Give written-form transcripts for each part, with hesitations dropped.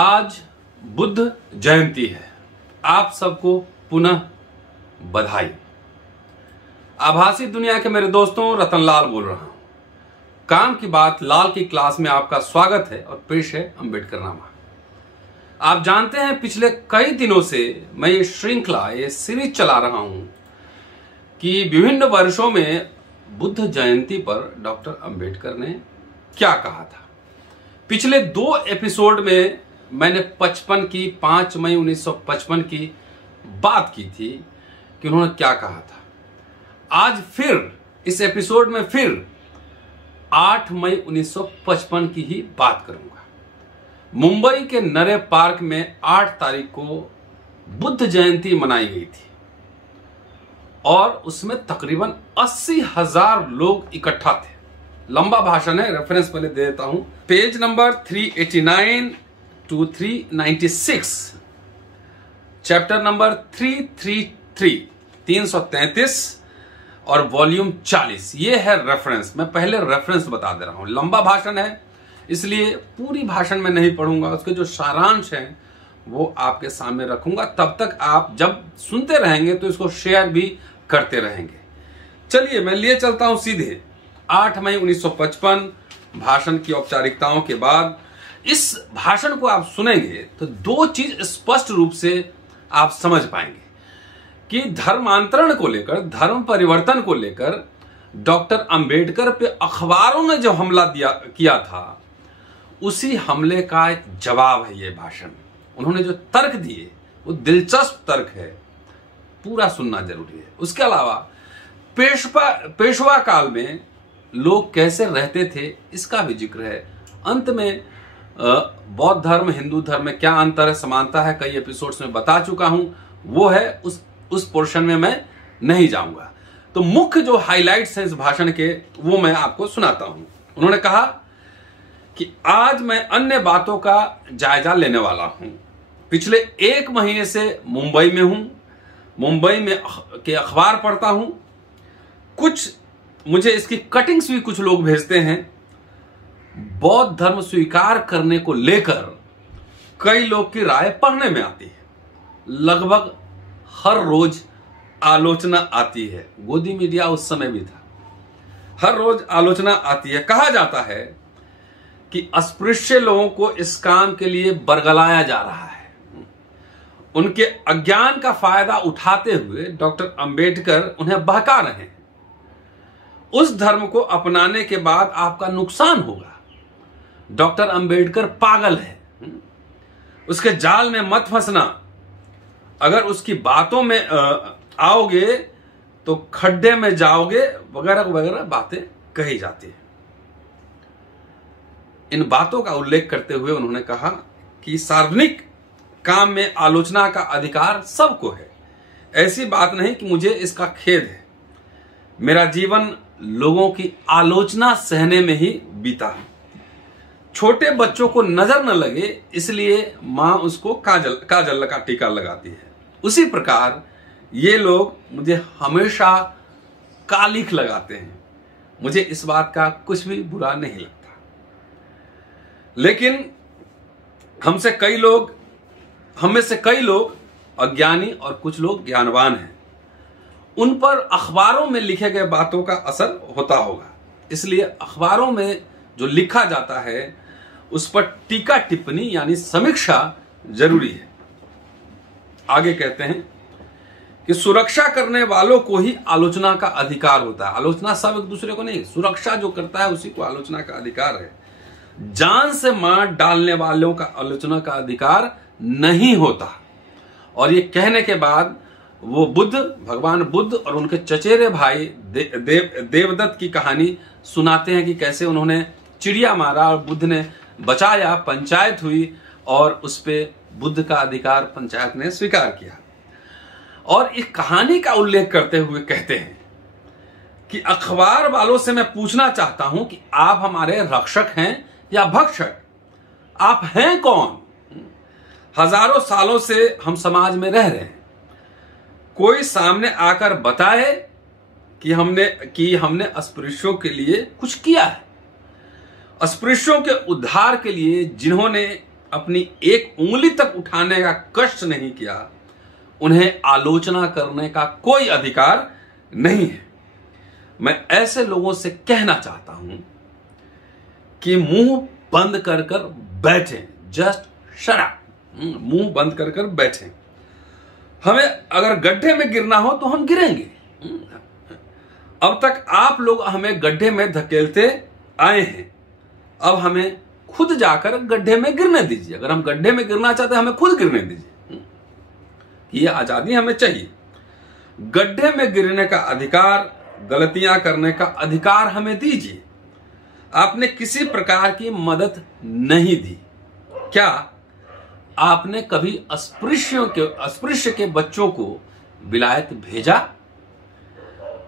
आज बुद्ध जयंती है। आप सबको पुनः बधाई। आभासी दुनिया के मेरे दोस्तों, रतनलाल बोल रहा हूं। काम की बात लाल की क्लास में आपका स्वागत है और पेश है अम्बेडकरनामा। आप जानते हैं पिछले कई दिनों से मैं ये श्रृंखला, ये सीरीज चला रहा हूं कि विभिन्न वर्षों में बुद्ध जयंती पर डॉक्टर अंबेडकर ने क्या कहा था। पिछले 2 एपिसोड में मैंने 5 मई 1955 की बात की थी कि उन्होंने क्या कहा था। आज फिर इस एपिसोड में फिर 8 मई 1955 की ही बात करूंगा। मुंबई के नरे पार्क में 8 तारीख को बुद्ध जयंती मनाई गई थी और उसमें तकरीबन 80,000 लोग इकट्ठा थे। लंबा भाषण है, रेफरेंस पहले दे देता हूं। Page number 389 to 396, chapter number 333 और वॉल्यूम 40। ये है रेफरेंस। मैं पहले रेफरेंस बता दे रहा हूं। लंबा भाषण है इसलिए पूरी भाषण में नहीं पढ़ूंगा, उसके जो सारांश है वो आपके सामने रखूंगा। तब तक आप जब सुनते रहेंगे तो इसको शेयर भी करते रहेंगे। चलिए मैं लिए चलता हूं सीधे 8 मई 1955 भाषण की औपचारिकताओं के बाद। इस भाषण को आप सुनेंगे तो 2 चीज स्पष्ट रूप से आप समझ पाएंगे कि धर्मांतरण को लेकर, धर्म परिवर्तन को लेकर डॉक्टर अंबेडकर पे अखबारों ने जो हमला किया था, उसी हमले का एक जवाब है ये भाषण। उन्होंने जो तर्क दिए वो दिलचस्प तर्क है, पूरा सुनना जरूरी है। उसके अलावा पेशवा काल में लोग कैसे रहते थे इसका भी जिक्र है। अंत में बौद्ध धर्म, हिंदू धर्म में क्या अंतर है, समानता है, कई एपिसोड्स में बता चुका हूं। वो है, उस पोर्शन में मैं नहीं जाऊंगा। तो मुख्य जो हाइलाइट्स हैं इस भाषण के वो मैं आपको सुनाता हूं। उन्होंने कहा कि आज मैं अन्य बातों का जायजा लेने वाला हूं। पिछले 1 महीने से मुंबई में हूं, मुंबई में के अखबार पढ़ता हूं। कुछ मुझे इसकी कटिंग्स भी कुछ लोग भेजते हैं। बौद्ध धर्म स्वीकार करने को लेकर कई लोग की राय पढ़ने में आती है। लगभग हर रोज आलोचना आती है। गोदी मीडिया उस समय भी था। हर रोज आलोचना आती है। कहा जाता है कि अस्पृश्य लोगों को इस काम के लिए बरगलाया जा रहा है। उनके अज्ञान का फायदा उठाते हुए डॉक्टर अंबेडकर उन्हें बहका रहे हैं। उस धर्म को अपनाने के बाद आपका नुकसान होगा। डॉक्टर अंबेडकर पागल है, उसके जाल में मत फंसना। अगर उसकी बातों में आओगे तो खड्डे में जाओगे, वगैरह वगैरह बातें कही जाती है। इन बातों का उल्लेख करते हुए उन्होंने कहा कि सार्वजनिक काम में आलोचना का अधिकार सबको है। ऐसी बात नहीं कि मुझे इसका खेद है। मेरा जीवन लोगों की आलोचना सहने में ही बीता है। छोटे बच्चों को नजर न लगे इसलिए मां उसको काजल का टीका लगाती है। उसी प्रकार ये लोग मुझे हमेशा कालिख लगाते हैं। मुझे इस बात का कुछ भी बुरा नहीं लगता। लेकिन हम में से कई लोग अज्ञानी और कुछ लोग ज्ञानवान हैं। उन पर अखबारों में लिखे गए बातों का असर होता होगा। इसलिए अखबारों में जो लिखा जाता है उस पर टीका टिप्पणी यानी समीक्षा जरूरी है। आगे कहते हैं कि सुरक्षा करने वालों को ही आलोचना का अधिकार होता है। आलोचना सब एक दूसरे को नहीं, सुरक्षा जो करता है उसी को आलोचना का अधिकार है। जान से मार डालने वालों का आलोचना का अधिकार नहीं होता। और ये कहने के बाद वो भगवान बुद्ध और उनके चचेरे भाई देवदत्त की कहानी सुनाते हैं कि कैसे उन्होंने चिड़िया मारा और बुद्ध ने बचाया, पंचायत हुई और उस पे बुद्ध का अधिकार पंचायत ने स्वीकार किया। और इस कहानी का उल्लेख करते हुए कहते हैं कि अखबार वालों से मैं पूछना चाहता हूं कि आप हमारे रक्षक हैं या भक्षक? आप हैं कौन? हजारों सालों से हम समाज में रह रहे हैं। कोई सामने आकर बताए कि हमने अस्पृश्यों के लिए कुछ किया है। अस्पृश्यों के उद्धार के लिए जिन्होंने अपनी एक उंगली तक उठाने का कष्ट नहीं किया, उन्हें आलोचना करने का कोई अधिकार नहीं है। मैं ऐसे लोगों से कहना चाहता हूं कि मुंह बंद कर कर बैठें, जस्ट शट अप, मुंह बंद कर कर बैठें। हमें अगर गड्ढे में गिरना हो तो हम गिरेंगे। अब तक आप लोग हमें गड्ढे में धकेलते आए हैं, अब हमें खुद जाकर गड्ढे में गिरने दीजिए। अगर हम गड्ढे में गिरना चाहते हैं, हमें खुद गिरने दीजिए। ये आजादी हमें चाहिए। गड्ढे में गिरने का अधिकार, गलतियां करने का अधिकार हमें दीजिए। आपने किसी प्रकार की मदद नहीं दी। क्या आपने कभी अस्पृश्य के बच्चों को विलायत भेजा?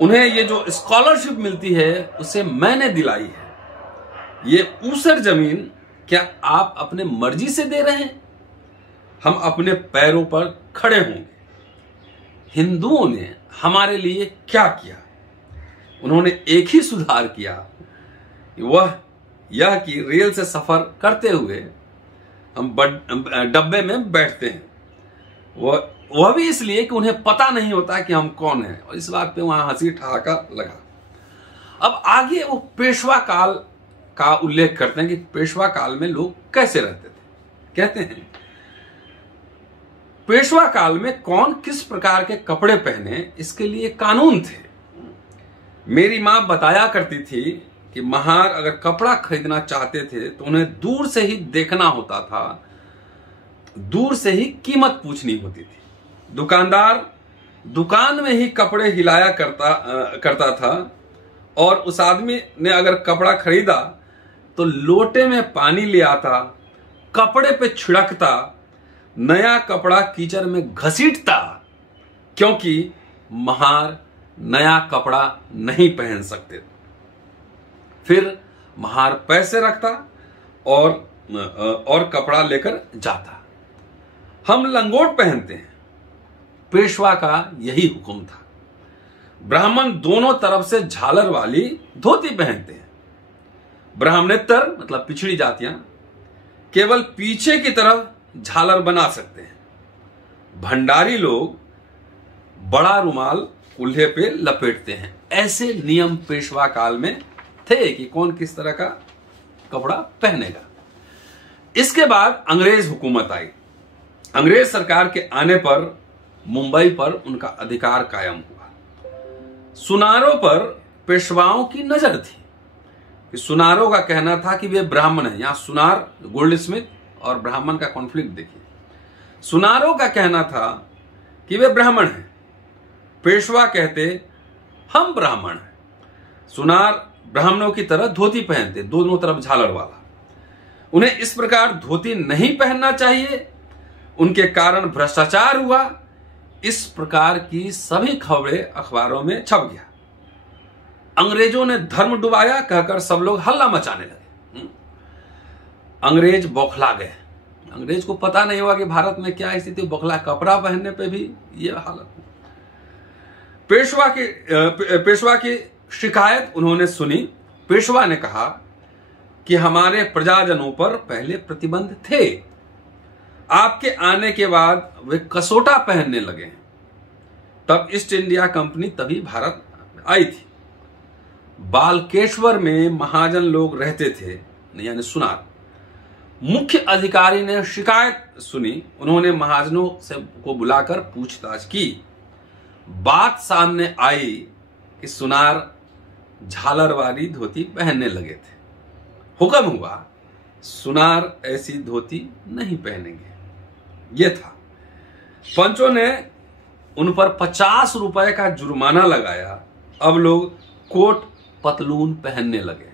उन्हें ये जो स्कॉलरशिप मिलती है उसे मैंने दिलाई है। ये ऊसर जमीन क्या आप अपने मर्जी से दे रहे हैं? हम अपने पैरों पर खड़े होंगे। हिंदुओं ने हमारे लिए क्या किया? उन्होंने एक ही सुधार किया, वह यह कि रेल से सफर करते हुए हम डब्बे में बैठते हैं। वह भी इसलिए कि उन्हें पता नहीं होता कि हम कौन हैं, और इस बात पे वहां हंसी ठहाका लगा। अब आगे वो पेशवा काल का उल्लेख करते हैं कि पेशवा काल में लोग कैसे रहते थे। कहते हैं पेशवा काल में कौन किस प्रकार के कपड़े पहने, इसके लिए कानून थे। मेरी मां बताया करती थी कि महार अगर कपड़ा खरीदना चाहते थे तो उन्हें दूर से ही देखना होता था, दूर से ही कीमत पूछनी होती थी। दुकानदार दुकान में ही कपड़े हिलाया करता था, और उस आदमी ने अगर कपड़ा खरीदा तो लोटे में पानी ले आता, कपड़े पे छिड़कता, नया कपड़ा कीचड़ में घसीटता, क्योंकि महार नया कपड़ा नहीं पहन सकते। फिर महार पैसे रखता और कपड़ा लेकर जाता। हम लंगोट पहनते हैं, पेशवा का यही हुक्म था। ब्राह्मण दोनों तरफ से झालर वाली धोती पहनते हैं। ब्राह्मणेतर मतलब पिछड़ी जातियां केवल पीछे की तरफ झालर बना सकते हैं। भंडारी लोग बड़ा रुमाल कुल्हे पे लपेटते हैं। ऐसे नियम पेशवा काल में थे कि कौन किस तरह का कपड़ा पहनेगा। इसके बाद अंग्रेज हुकूमत आई। अंग्रेज सरकार के आने पर मुंबई पर उनका अधिकार कायम हुआ। सुनारों पर पेशवाओं की नजर थी कि सुनारों का कहना था कि वे ब्राह्मण हैं। यहां सुनार, गोल्डस्मिथ और ब्राह्मण का कॉन्फ्लिक्ट देखिए। सुनारों का कहना था कि वे ब्राह्मण हैं, पेशवा कहते हम ब्राह्मण हैं। सुनार ब्राह्मणों की तरह धोती पहनते, दोनों तरफ झालर वाला। उन्हें इस प्रकार धोती नहीं पहनना चाहिए, उनके कारण भ्रष्टाचार हुआ। इस प्रकार की सभी खबरें अखबारों में छप गया। अंग्रेजों ने धर्म डुबाया कहकर सब लोग हल्ला मचाने लगे। अंग्रेज बौखला गए। अंग्रेज को पता नहीं हुआ कि भारत में क्या स्थिति। बौखला, कपड़ा पहनने पे भी ये हालत। पेशवा की शिकायत उन्होंने सुनी। पेशवा ने कहा कि हमारे प्रजाजनों पर पहले प्रतिबंध थे, आपके आने के बाद वे कसोटा पहनने लगे। तब ईस्ट इंडिया कंपनी तभी भारत आई थी। बालकेश्वर में महाजन लोग रहते थे, यानी सुनार। मुख्य अधिकारी ने शिकायत सुनी। उन्होंने महाजनों से को बुलाकर पूछताछ की। बात सामने आई कि सुनार झालर वाली धोती पहनने लगे थे। हुक्म हुआ सुनार ऐसी धोती नहीं पहनेंगे। यह था। पंचों ने उन पर 50 रुपए का जुर्माना लगाया। अब लोग कोट पतलून पहनने लगे।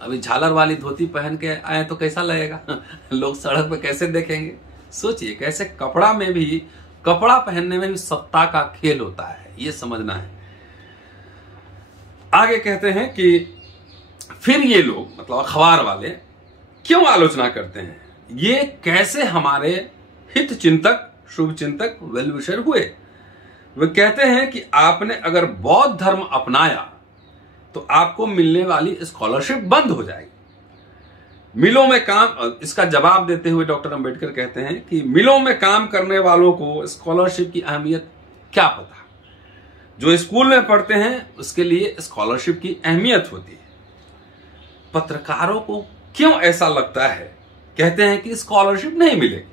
अभी झालर वाली धोती पहन के आए तो कैसा लगेगा? लोग सड़क पे कैसे देखेंगे? सोचिए कैसे कपड़ा पहनने में भी सत्ता का खेल होता है, ये समझना है। आगे कहते हैं कि फिर ये लोग मतलब अखबार वाले क्यों आलोचना करते हैं? ये कैसे हमारे हित चिंतक, शुभ चिंतक, वेल विशर हुए? वे कहते हैं कि आपने अगर बौद्ध धर्म अपनाया तो आपको मिलने वाली स्कॉलरशिप बंद हो जाएगी। मिलों में काम, इसका जवाब देते हुए डॉक्टर अंबेडकर कहते हैं कि मिलों में काम करने वालों को स्कॉलरशिप की अहमियत क्या पता। जो स्कूल में पढ़ते हैं उसके लिए स्कॉलरशिप की अहमियत होती है। पत्रकारों को क्यों ऐसा लगता है, कहते हैं कि स्कॉलरशिप नहीं मिलेगी।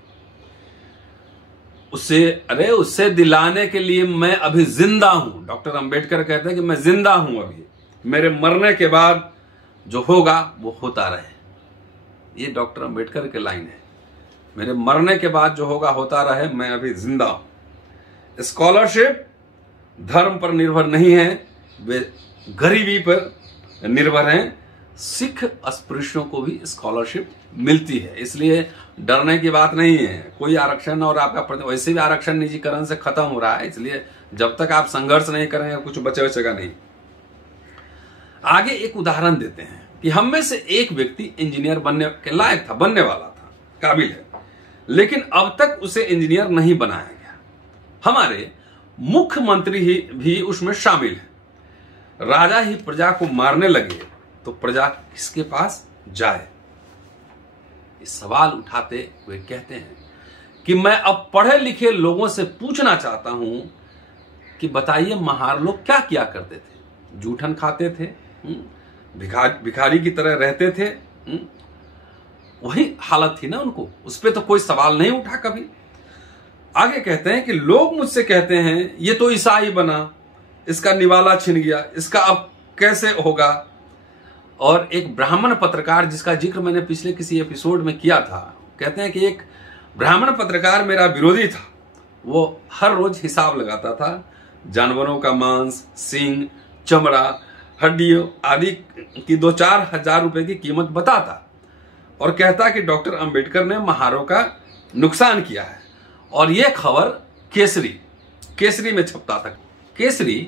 उससे दिलाने के लिए मैं अभी जिंदा हूं। डॉक्टर अंबेडकर कहते हैं कि मैं जिंदा हूं, अभी मेरे मरने के बाद जो होगा वो होता रहे। ये डॉक्टर अंबेडकर के लाइन है, मेरे मरने के बाद जो होगा होता रहे, मैं अभी जिंदा हूं। स्कॉलरशिप धर्म पर निर्भर नहीं है, वे गरीबी पर निर्भर हैं। सिख अस्पृश्यों को भी स्कॉलरशिप मिलती है, इसलिए डरने की बात नहीं है। कोई आरक्षण और आपका वैसे भी आरक्षण निजीकरण से खत्म हो रहा है, इसलिए जब तक आप संघर्ष नहीं करेंगे कुछ बचेगा नहीं। आगे एक उदाहरण देते हैं कि हम में से एक व्यक्ति इंजीनियर बनने के लायक था, बनने वाला था, काबिल है, लेकिन अब तक उसे इंजीनियर नहीं बनाया गया। हमारे मुख्यमंत्री भी उसमें शामिल है। राजा ही प्रजा को मारने लगे तो प्रजा किसके पास जाए? इस सवाल उठाते हुए कहते हैं कि मैं अब पढ़े लिखे लोगों से पूछना चाहता हूं कि बताइए महार लोग क्या किया करते थे? जूठन खाते थे, भिखारी की तरह रहते थे, वही हालत थी ना उनको, उस पर तो कोई सवाल नहीं उठा कभी। आगे कहते हैं कि लोग मुझसे कहते हैं ये तो ईसाई बना, इसका निवाला छिन गया, इसका अब कैसे होगा। और एक ब्राह्मण पत्रकार जिसका जिक्र मैंने पिछले किसी एपिसोड में किया था, कहते हैं कि एक ब्राह्मण पत्रकार मेरा विरोधी था। वो हर रोज हिसाब लगाता था, जानवरों का मांस, सींग, चमड़ा, हड्डियों आदि की 2-4 हजार रुपए की कीमत बताता और कहता कि डॉक्टर अंबेडकर ने महारों का नुकसान किया है। और यह खबर केसरी में छपता था। केसरी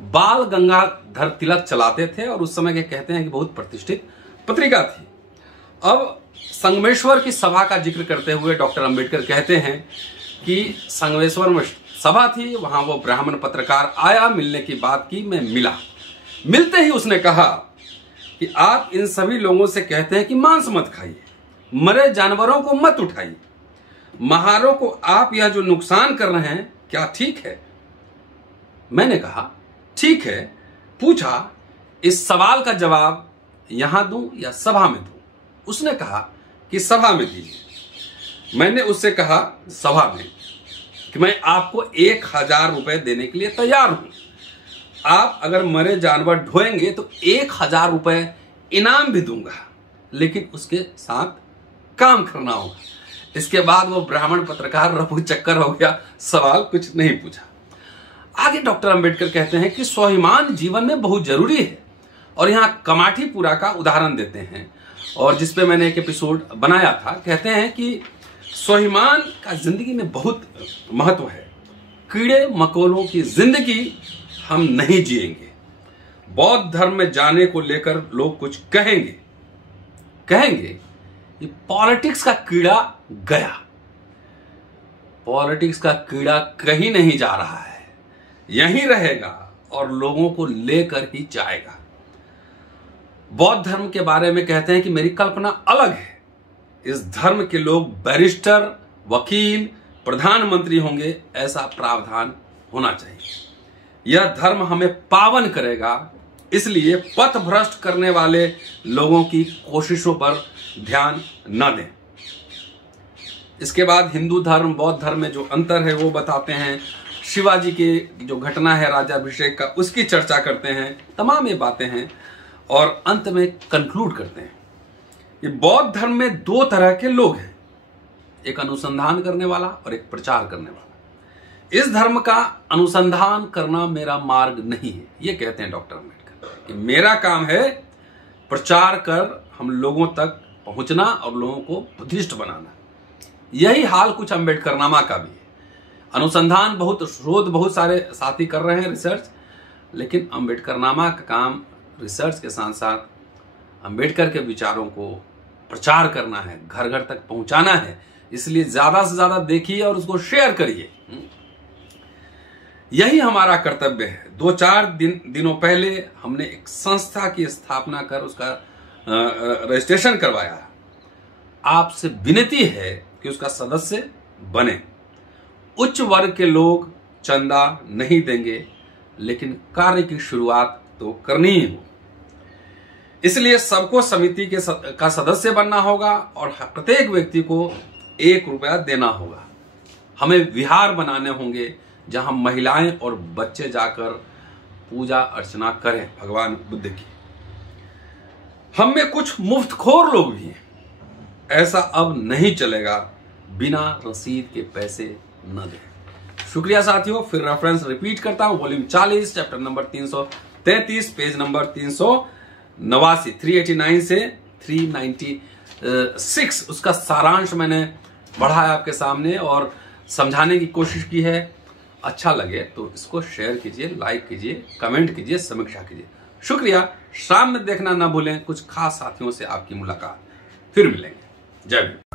बाल गंगाधर तिलक चलाते थे और उस समय के कहते हैं कि बहुत प्रतिष्ठित पत्रिका थी। अब संगमेश्वर की सभा का जिक्र करते हुए डॉक्टर अंबेडकर कहते हैं कि संगमेश्वर में सभा थी, वहां वो ब्राह्मण पत्रकार आया, मिलने की बात की, मैं मिला। मिलते ही उसने कहा कि आप इन सभी लोगों से कहते हैं कि मांस मत खाइए, मरे जानवरों को मत उठाइए, महारों को आप यह जो नुकसान कर रहे हैं क्या ठीक है? मैंने कहा ठीक है। पूछा इस सवाल का जवाब यहां दूं या सभा में दूं? उसने कहा कि सभा में दीजिए। मैंने उससे कहा सभा में कि मैं आपको 1000 रुपए देने के लिए तैयार हूं। आप अगर मरे जानवर ढोएंगे तो 1000 रुपए इनाम भी दूंगा, लेकिन उसके साथ काम करना होगा। इसके बाद वो ब्राह्मण पत्रकार रफू चक्कर हो गया, सवाल कुछ नहीं पूछा। आगे डॉक्टर अंबेडकर कहते हैं कि स्वाभिमान जीवन में बहुत जरूरी है और यहां कमाठीपुरा का उदाहरण देते हैं, और जिसपे मैंने एक एपिसोड बनाया था। कहते हैं कि स्वाभिमान का जिंदगी में बहुत महत्व है। कीड़े मकोड़ों की जिंदगी हम नहीं जिएंगे। बौद्ध धर्म में जाने को लेकर लोग कुछ कहेंगे कि पॉलिटिक्स का कीड़ा गया। पॉलिटिक्स का कीड़ा कहीं नहीं जा रहा है, यहीं रहेगा और लोगों को लेकर ही जाएगा। बौद्ध धर्म के बारे में कहते हैं कि मेरी कल्पना अलग है। इस धर्म के लोग बैरिस्टर, वकील, प्रधानमंत्री होंगे, ऐसा प्रावधान होना चाहिए। यह धर्म हमें पावन करेगा, इसलिए पथ भ्रष्ट करने वाले लोगों की कोशिशों पर ध्यान न दें। इसके बाद हिंदू धर्म बौद्ध धर्म में जो अंतर है वो बताते हैं। शिवाजी की जो घटना है राज्याभिषेक का, उसकी चर्चा करते हैं। तमाम ये बातें हैं और अंत में कंक्लूड करते हैं कि बौद्ध धर्म में 2 तरह के लोग हैं, एक अनुसंधान करने वाला और एक प्रचार करने वाला। इस धर्म का अनुसंधान करना मेरा मार्ग नहीं है, ये कहते हैं डॉक्टर अंबेडकर, कि मेरा काम है प्रचार कर हम लोगों तक पहुंचना और लोगों को बुद्धिस्ट बनाना। यही हाल कुछ अंबेडकरनामा का भी है। अनुसंधान शोध बहुत सारे साथी कर रहे हैं, रिसर्च, लेकिन अंबेडकरनामा का काम रिसर्च के साथ साथ अंबेडकर के विचारों को प्रचार करना है, घर घर तक पहुंचाना है। इसलिए ज्यादा से ज्यादा देखिए और उसको शेयर करिए, यही हमारा कर्तव्य है। 2-4 दिनों पहले हमने एक संस्था की स्थापना कर उसका रजिस्ट्रेशन करवाया आपसे विनती है कि उसका सदस्य बने। उच्च वर्ग के लोग चंदा नहीं देंगे, लेकिन कार्य की शुरुआत तो करनी ही हो। इसलिए सबको समिति का सदस्य बनना होगा और प्रत्येक व्यक्ति को 1 रुपया देना होगा। हमें विहार बनाने होंगे जहां महिलाएं और बच्चे जाकर पूजा अर्चना करें भगवान बुद्ध की। हम में कुछ मुफ्तखोर लोग भी हैं। ऐसा अब नहीं चलेगा, बिना रसीद के पैसे न दें। शुक्रिया साथियों। फिर रेफरेंस रिपीट करता हूं, volume 40 chapter number 333 page number 389 389 से 396 उसका सारांश मैंने बढ़ाया आपके सामने और समझाने की कोशिश की है। अच्छा लगे तो इसको शेयर कीजिए, लाइक कीजिए, कमेंट कीजिए, समीक्षा कीजिए। शुक्रिया। शाम में देखना ना भूलें, कुछ खास साथियों से आपकी मुलाकात। फिर मिलेंगे। जय हिंद।